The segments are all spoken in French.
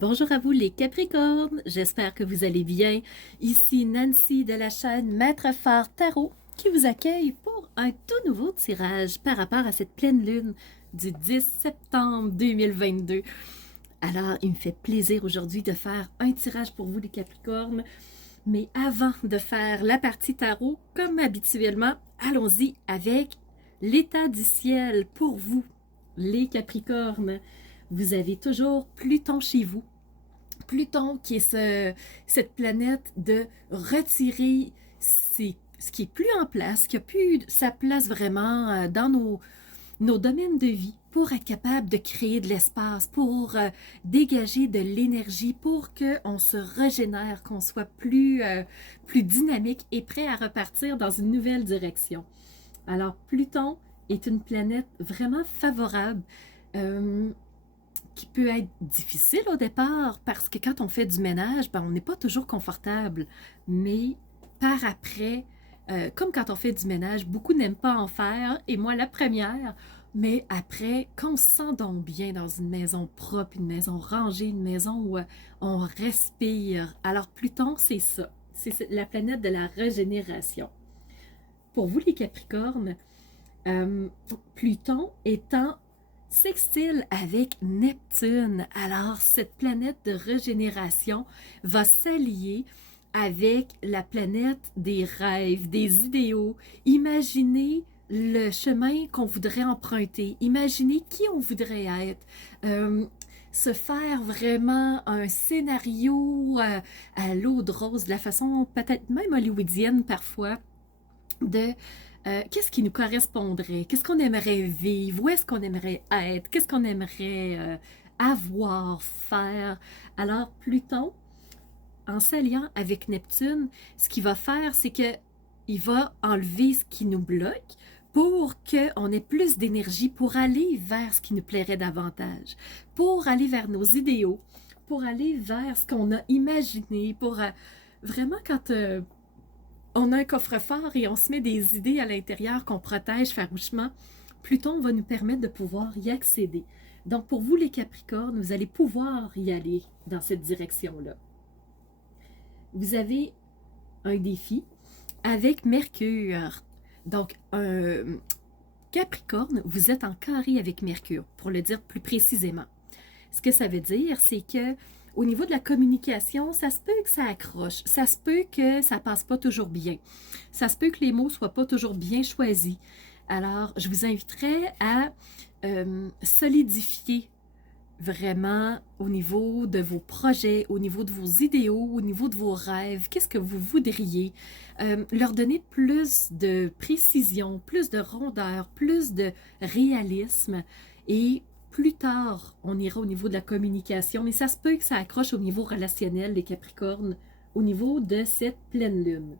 Bonjour à vous les Capricornes, j'espère que vous allez bien. Ici Nancy de la chaîne Maître Phare Tarot qui vous accueille pour un tout nouveau tirage par rapport à cette pleine lune du 10 septembre 2022. Alors, il me fait plaisir aujourd'hui de faire un tirage pour vous les Capricornes. Mais avant de faire la partie tarot, comme habituellement, allons-y avec l'état du ciel pour vous, les Capricornes. Vous avez toujours Pluton chez vous. Pluton qui est cette planète de retirer ce qui est plus en place, qui a plus sa place vraiment dans nos domaines de vie pour être capable de créer de l'espace, pour dégager de l'énergie, pour qu'on se régénère, qu'on soit plus dynamique et prêt à repartir dans une nouvelle direction. Alors, Pluton est une planète vraiment favorable, qui peut être difficile au départ parce que quand on fait du ménage, ben, on n'est pas toujours confortable. Mais par après, comme quand on fait du ménage, beaucoup n'aiment pas en faire, et moi la première. Mais après, quand on se sent donc bien dans une maison propre, une maison rangée, une maison où on respire, alors Pluton, c'est ça. C'est la planète de la régénération. Pour vous les Capricornes, Pluton étant sextile avec Neptune. Alors, cette planète de régénération va s'allier avec la planète des rêves, des idéaux. Imaginez le chemin qu'on voudrait emprunter. Imaginez qui on voudrait être. Se faire vraiment un scénario à l'eau de rose, de la façon peut-être même hollywoodienne parfois, de qu'est-ce qui nous correspondrait, qu'est-ce qu'on aimerait vivre, où est-ce qu'on aimerait être, qu'est-ce qu'on aimerait avoir, faire. Alors Pluton, en s'alliant avec Neptune, ce qu'il va faire, c'est que il va enlever ce qui nous bloque pour qu'on ait plus d'énergie pour aller vers ce qui nous plairait davantage, pour aller vers nos idéaux, pour aller vers ce qu'on a imaginé, pour vraiment quand on a un coffre-fort et on se met des idées à l'intérieur qu'on protège farouchement, Pluton va nous permettre de pouvoir y accéder. Donc pour vous les Capricornes, vous allez pouvoir y aller dans cette direction-là. Vous avez un défi avec Mercure. Donc un Capricorne, vous êtes en carré avec Mercure, pour le dire plus précisément. Ce que ça veut dire, c'est que au niveau de la communication, ça se peut que ça accroche, ça se peut que ça passe pas toujours bien, ça se peut que les mots soient pas toujours bien choisis. Alors, je vous inviterais à solidifier vraiment au niveau de vos projets, au niveau de vos idéaux, au niveau de vos rêves, qu'est-ce que vous voudriez, leur donner plus de précision, plus de rondeur, plus de réalisme, et plus tard, on ira au niveau de la communication, mais ça se peut que ça accroche au niveau relationnel, les Capricornes, au niveau de cette pleine lune.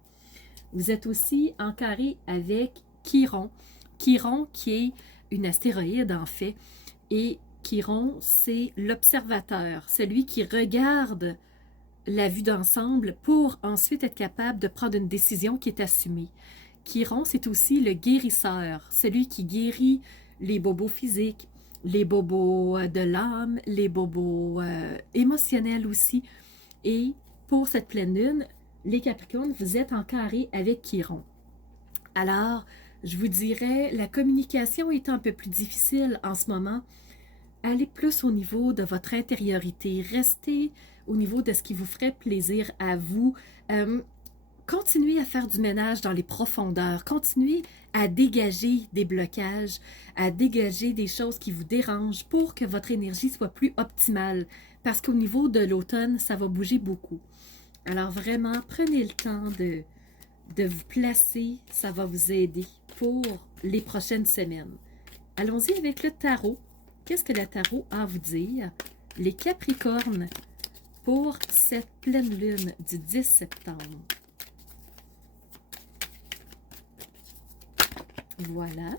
Vous êtes aussi en carré avec Chiron. Chiron qui est une astéroïde en fait, et Chiron, c'est l'observateur, celui qui regarde la vue d'ensemble pour ensuite être capable de prendre une décision qui est assumée. Chiron, c'est aussi le guérisseur, celui qui guérit les bobos physiques, les bobos de l'âme, les bobos émotionnels aussi. Et pour cette pleine lune, les Capricornes, vous êtes en carré avec Chiron. Alors, je vous dirais, la communication est un peu plus difficile en ce moment. Allez plus au niveau de votre intériorité, restez au niveau de ce qui vous ferait plaisir à vous. Continuez à faire du ménage dans les profondeurs, continuez à dégager des blocages, à dégager des choses qui vous dérangent pour que votre énergie soit plus optimale. Parce qu'au niveau de l'automne, ça va bouger beaucoup. Alors vraiment, prenez le temps de vous placer, ça va vous aider pour les prochaines semaines. Allons-y avec le tarot. Qu'est-ce que le tarot a à vous dire? Les Capricornes pour cette pleine lune du 10 septembre. Voilà.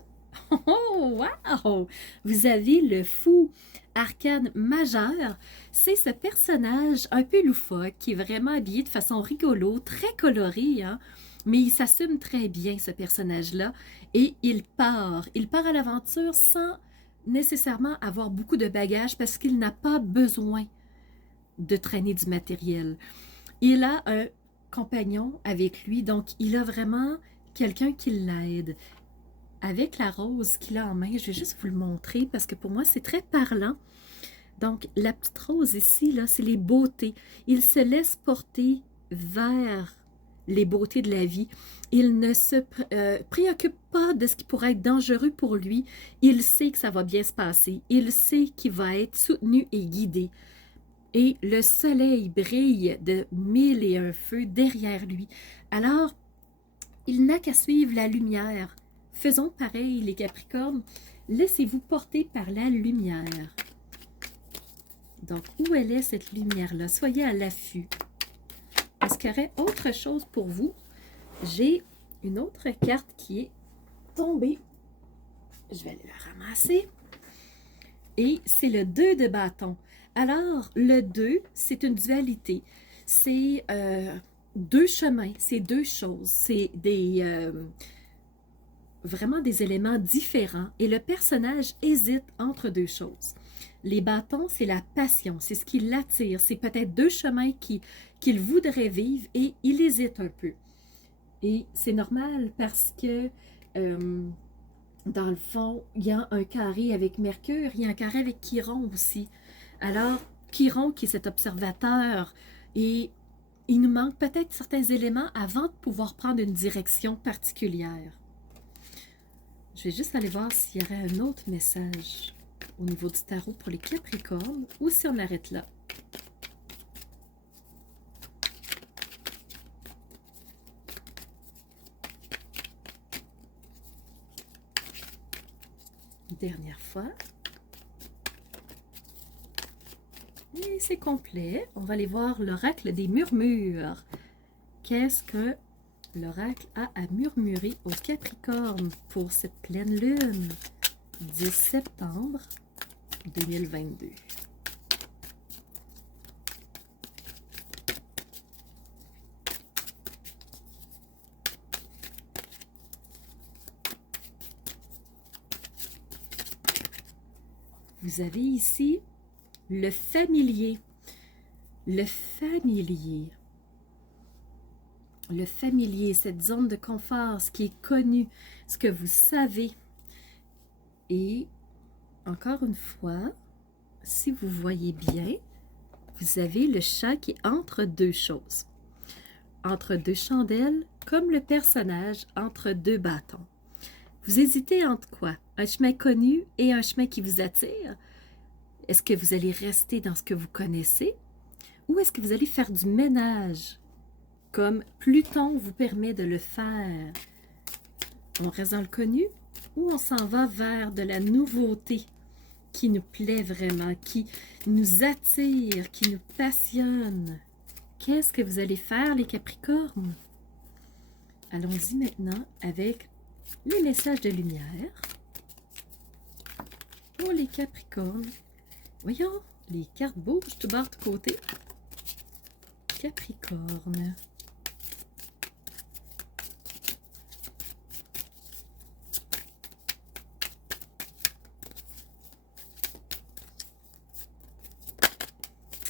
Oh, wow! Vous avez le fou, arcane majeur. C'est ce personnage un peu loufoque qui est vraiment habillé de façon rigolo, très coloré, hein? Mais il s'assume très bien, ce personnage-là, et il part. Il part à l'aventure sans nécessairement avoir beaucoup de bagages parce qu'il n'a pas besoin de traîner du matériel. Il a un compagnon avec lui, donc il a vraiment quelqu'un qui l'aide. Avec la rose qu'il a en main, je vais juste vous le montrer parce que pour moi, c'est très parlant. Donc, la petite rose ici, là, c'est les beautés. Il se laisse porter vers les beautés de la vie. Il ne se préoccupe pas de ce qui pourrait être dangereux pour lui. Il sait que ça va bien se passer. Il sait qu'il va être soutenu et guidé. Et le soleil brille de mille et un feux derrière lui. Alors, il n'a qu'à suivre la lumière. Faisons pareil, les Capricornes. Laissez-vous porter par la lumière. Donc, où elle est cette lumière-là? Soyez à l'affût. Est-ce qu'il y aurait autre chose pour vous? J'ai une autre carte qui est tombée. Je vais aller la ramasser. Et c'est le 2 de bâton. Alors, le 2, c'est une dualité. C'est deux chemins, c'est deux choses. C'est vraiment des éléments différents. Et le personnage hésite entre deux choses. Les bâtons, c'est la passion, c'est ce qui l'attire. C'est peut-être deux chemins qu'il voudrait vivre et il hésite un peu. Et c'est normal parce que, dans le fond, il y a un carré avec Mercure, il y a un carré avec Chiron aussi. Alors, Chiron, qui est cet observateur, et il nous manque peut-être certains éléments avant de pouvoir prendre une direction particulière. Je vais juste aller voir s'il y aurait un autre message au niveau du tarot pour les Capricornes ou si on arrête là. Dernière fois. Et c'est complet. On va aller voir l'oracle des murmures. Qu'est-ce que l'oracle a à murmurer au Capricorne pour cette pleine lune? 10 septembre 2022. Vous avez ici le familier. Le familier. Le familier, cette zone de confort, ce qui est connu, ce que vous savez. Et encore une fois, si vous voyez bien, vous avez le chat qui est entre deux choses. Entre deux chandelles, comme le personnage entre deux bâtons. Vous hésitez entre quoi? Un chemin connu et un chemin qui vous attire? Est-ce que vous allez rester dans ce que vous connaissez? Ou est-ce que vous allez faire du ménage? Comme Pluton vous permet de le faire. On reste dans le connu ou on s'en va vers de la nouveauté qui nous plaît vraiment, qui nous attire, qui nous passionne? Qu'est-ce que vous allez faire, les Capricornes? Allons-y maintenant avec les messages de lumière pour les Capricornes. Voyons, les cartes bougent tout bas de côté. Capricorne.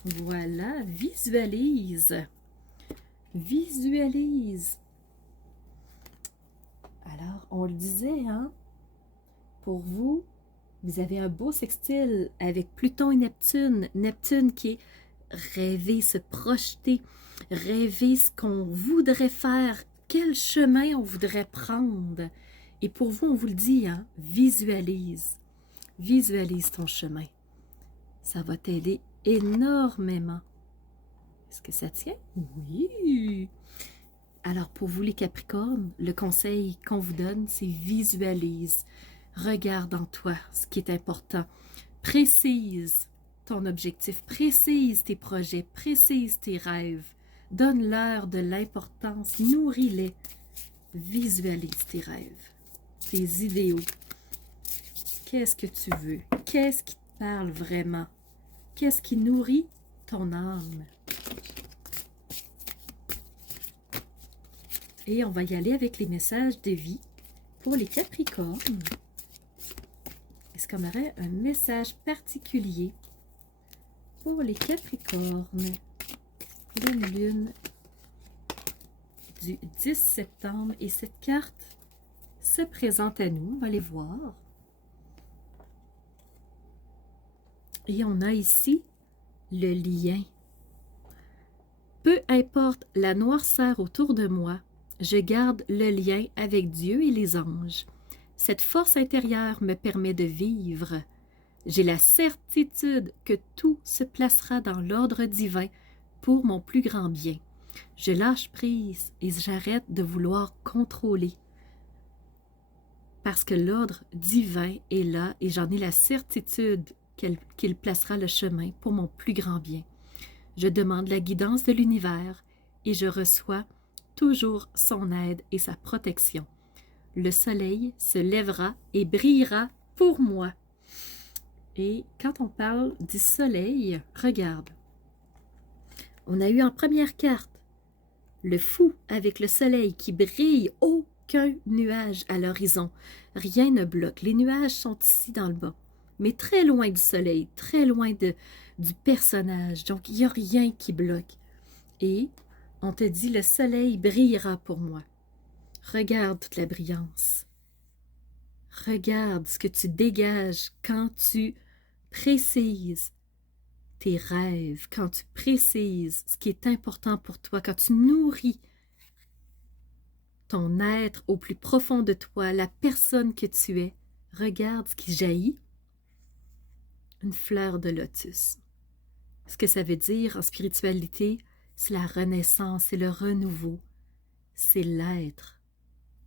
Voilà, visualise. Visualise. Alors, on le disait, hein, pour vous, vous avez un beau sextile avec Pluton et Neptune. Neptune qui est rêver, se projeter, rêver ce qu'on voudrait faire, quel chemin on voudrait prendre. Et pour vous, on vous le dit, hein, visualise. Visualise ton chemin. Ça va t'aider énormément. Est-ce que ça tient? Oui! Alors, pour vous les Capricornes, le conseil qu'on vous donne, c'est visualise. Regarde en toi ce qui est important. Précise ton objectif, précise tes projets, précise tes rêves. Donne-leur de l'importance, nourris-les. Visualise tes rêves, tes idéaux. Qu'est-ce que tu veux? Qu'est-ce qui te parle vraiment? Qu'est-ce qui nourrit ton âme? Et on va y aller avec les messages de vie pour les Capricornes. Est-ce qu'on aurait un message particulier pour les Capricornes. Pleine lune du 10 septembre. Et cette carte se présente à nous. On va les voir. Et on a ici le lien. Peu importe la noirceur autour de moi, je garde le lien avec Dieu et les anges. Cette force intérieure me permet de vivre. J'ai la certitude que tout se placera dans l'ordre divin pour mon plus grand bien. Je lâche prise et j'arrête de vouloir contrôler. Parce que l'ordre divin est là et j'en ai la certitude qu'il placera le chemin pour mon plus grand bien. Je demande la guidance de l'univers et je reçois toujours son aide et sa protection. Le soleil se lèvera et brillera pour moi. Et quand on parle du soleil, regarde. On a eu en première carte le fou avec le soleil qui brille, aucun nuage à l'horizon. Rien ne bloque. Les nuages sont ici dans le bas, mais très loin du soleil, très loin du personnage. Donc, il n'y a rien qui bloque. Et on te dit, le soleil brillera pour moi. Regarde toute la brillance. Regarde ce que tu dégages quand tu précises tes rêves, quand tu précises ce qui est important pour toi, quand tu nourris ton être au plus profond de toi, la personne que tu es. Regarde ce qui jaillit. Une fleur de lotus. Ce que ça veut dire en spiritualité, c'est la renaissance, c'est le renouveau, c'est l'être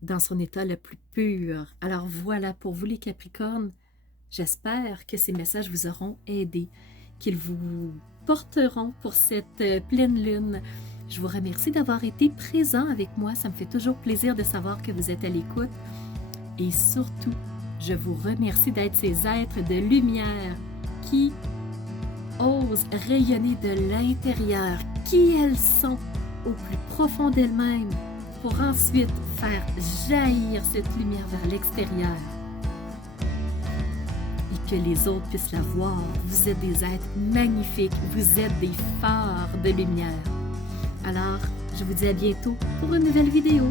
dans son état le plus pur. Alors voilà, pour vous les Capricornes, j'espère que ces messages vous auront aidé, qu'ils vous porteront pour cette pleine lune. Je vous remercie d'avoir été présent avec moi, ça me fait toujours plaisir de savoir que vous êtes à l'écoute. Et surtout, je vous remercie d'être ces êtres de lumière qui osent rayonner de l'intérieur, qui elles sont au plus profond d'elles-mêmes, pour ensuite faire jaillir cette lumière vers l'extérieur et que les autres puissent la voir. Vous êtes des êtres magnifiques, vous êtes des phares de lumière. Alors, je vous dis à bientôt pour une nouvelle vidéo.